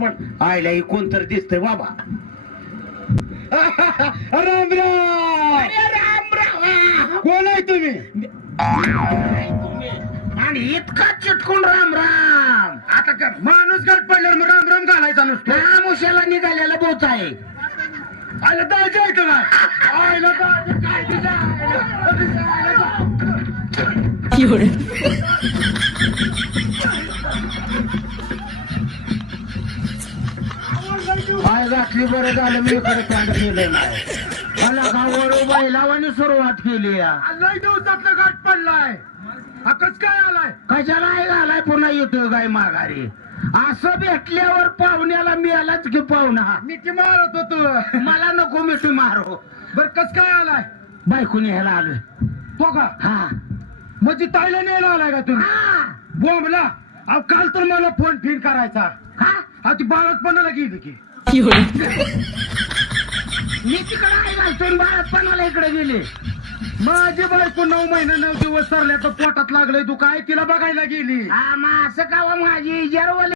पण आयला ही कोणतर दिसतंय बाबा. राम राम. अरे राम राम. कोण आहे तुम्ही? आणि इतका चिटकून राम राम. आता का माणूस गट पडल्यावर मग राम राम घालायचा नसतो. रामुशाला निघालेला बोच आहे. आयला जायचं आहे का काय? आयला जायचं काय पाय घातली बरं झालं मी इकडे तोंड केलं नाही. मला गावावर बैलावानी सुरुवात केली. लय दिवसातला गाठ पडलाय. कस काय आलाय? कशाला आहे घालाय पुन्हा येतोय गाय माघारी. असं भेटल्यावर पाहुण्याला मिळालाच की पाहुणा. मिठी मारत होतो. मला नको मिठी मारो. बर कस काय आलाय? बायकून ह्याला आलोय. तो का हा म्हणजे ताईला न्यायला आलाय का तुम्ही? हा बोंबला. अहो काल तर मला फोन फिन करायचा. हा ती बाळातपणाला गेली की. मी तिकडे आहे घालतो बाळापणाला इकडे गेले. माझी बायको 9 महिने 9 दिवस सरल्या तर पोटात लागलंय. तू काय तिला बघायला गेली? हा मग असं का माझी इजारवाले